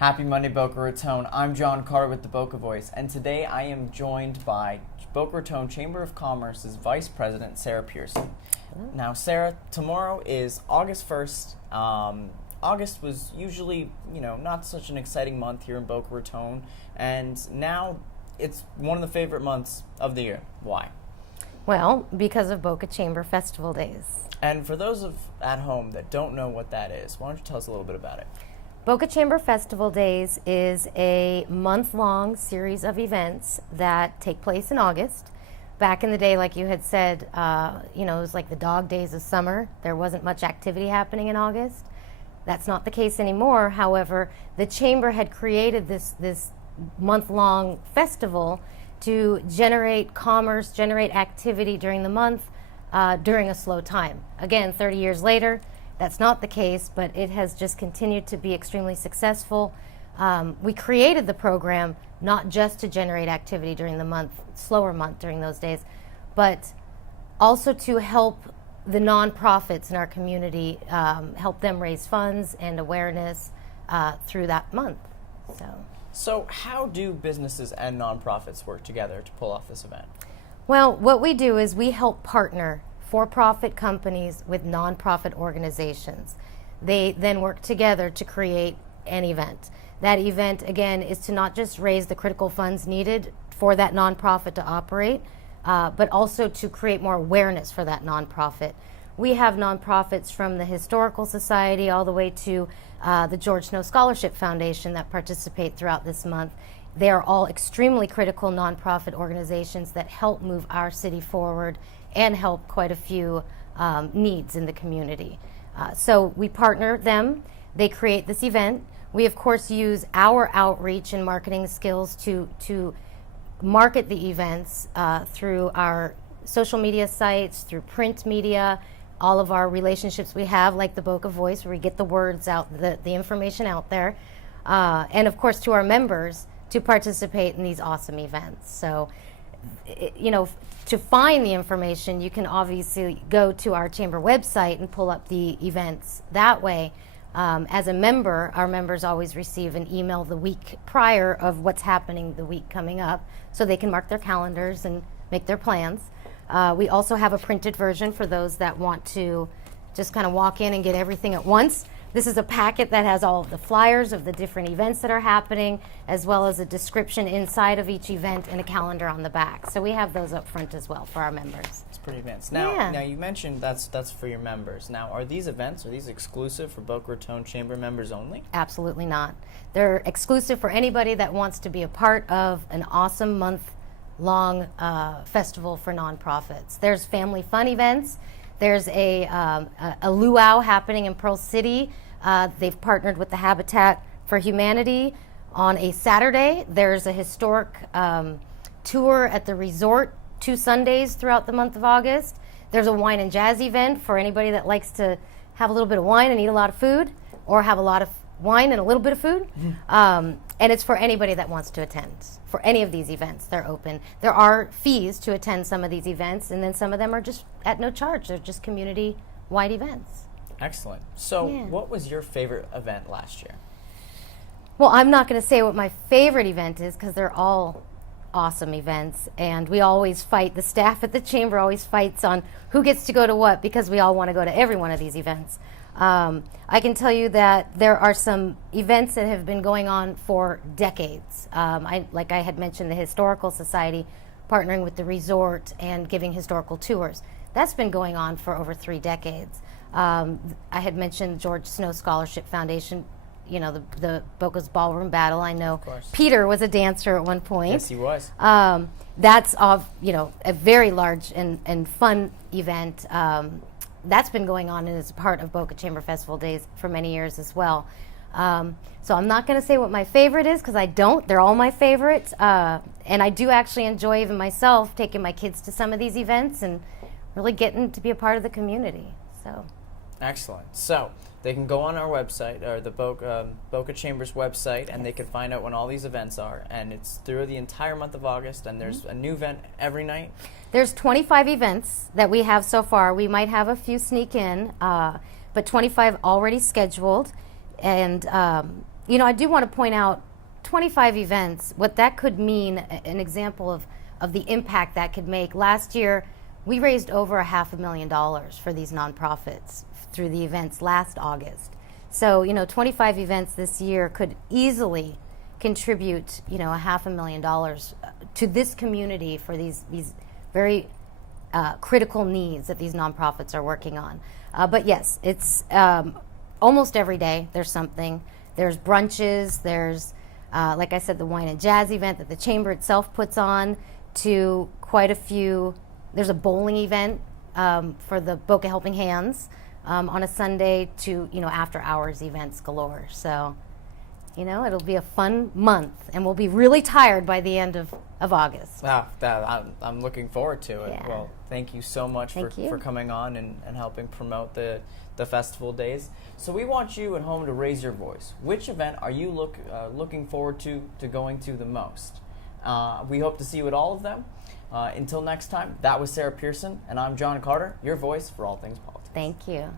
Happy Monday, Boca Raton. I'm John Carter with the Boca Voice, and today I am joined by Boca Raton Chamber of Commerce's Vice President, Sarah Pearson. Now, Sarah, tomorrow is August 1st. August was usually, not such an exciting month here in Boca Raton, and now it's one of the favorite months of the year. Why? Well, because of Boca Chamber Festival Days. And for those at home that don't know what that is, why don't you tell us a little bit about it? Boca Chamber Festival Days is a month-long series of events that take place in August. Back in the day, like you had said, it was like the dog days of summer. There wasn't much activity happening in August. That's not the case anymore. However, the Chamber had created this month-long festival to generate commerce, generate activity during the month, during a slow time. Again, 30 years later, that's not the case, but it has just continued to be extremely successful. We created the program not just to generate activity during the month, slower month during those days, but also to help the nonprofits in our community, help them raise funds and awareness through that month. So how do businesses and nonprofits work together to pull off this event? Well, what we do is we help partner for-profit companies with nonprofit organizations. They then work together to create an event. That event, again, is to not just raise the critical funds needed for that nonprofit to operate, but also to create more awareness for that nonprofit. We have nonprofits from the Historical Society all the way to the George Snow Scholarship Foundation that participate throughout this month. They are all extremely critical nonprofit organizations that help move our city forward and help quite a few needs in the community. So we partner them. They create this event. We, of course, use our outreach and marketing skills to market the events through our social media sites, through print media, all of our relationships we have, like the Boca Voice, where we get the words out, the information out there, and, of course, to our members to participate in these awesome events. So, to find the information, you can obviously go to our chamber website and pull up the events that way. As a member, our members always receive an email the week prior of what's happening the week coming up, so they can mark their calendars and make their plans. We also have a printed version for those that want to just kind of walk in and get everything at once. This is a packet that has all of the flyers of the different events that are happening, as well as a description inside of each event and a calendar on the back. So we have those up front as well for our members. It's pretty advanced. Now you mentioned that's for your members. Now, are these exclusive for Boca Raton Chamber members only? Absolutely not. They're exclusive for anybody that wants to be a part of an awesome month-long festival for nonprofits. There's family fun events. There's a luau happening in Pearl City. They've partnered with the Habitat for Humanity on a Saturday. There's a historic tour at the resort 2 Sundays throughout the month of August. There's a wine and jazz event for anybody that likes to have a little bit of wine and eat a lot of food, or have a lot of wine and a little bit of food. And it's for anybody that wants to attend. For any of these events, they're open. There are fees to attend some of these events, and then some of them are just at no charge. They're just community-wide events. Excellent. So what was your favorite event last year? Well, I'm not going to say what my favorite event is, because they're all awesome events, and we always fight. The staff at the Chamber always fights on who gets to go to what, because we all want to go to every one of these events. I can tell you that there are some events that have been going on for decades. Like I had mentioned, the Historical Society partnering with the resort and giving historical tours. That's been going on for over 3 decades. I had mentioned George Snow Scholarship Foundation, the Boca's Ballroom Battle. I know Peter was a dancer at one point. Yes, he was. That's a very large and fun event. That's been going on and is part of Boca Chamber Festival Days for many years as well. So I'm not going to say what my favorite is, because I don't. They're all my favorites. And I do actually enjoy, even myself, taking my kids to some of these events and really getting to be a part of the community. So. Excellent. So they can go on our website, or the Boca Chamber's website, and they can find out when all these events are. And it's through the entire month of August, and there's a new event every night. There's 25 events that we have so far. We might have a few sneak in, but 25 already scheduled. And I do want to point out 25 events, what that could mean, an example of the impact that could make. Last year, we raised over $500,000 for these nonprofits through the events last August. So, 25 events this year could easily contribute, $500,000 to this community for these very critical needs that these nonprofits are working on. But yes, it's almost every day there's something. There's brunches, there's, like I said, the wine and jazz event that the chamber itself puts on, to quite a few. There's a bowling event for the Boca Helping Hands on a Sunday, to, after hours events galore. So, it'll be a fun month, and we'll be really tired by the end of August. I'm looking forward to it. Yeah. Well, thank you so much for coming on and helping promote the festival days. So we want you at home to raise your voice. Which event are you looking forward to going to the most? We hope to see you at all of them. Until next time, that was Sarah Pearson, and I'm John Carter, your voice for all things politics. Thank you.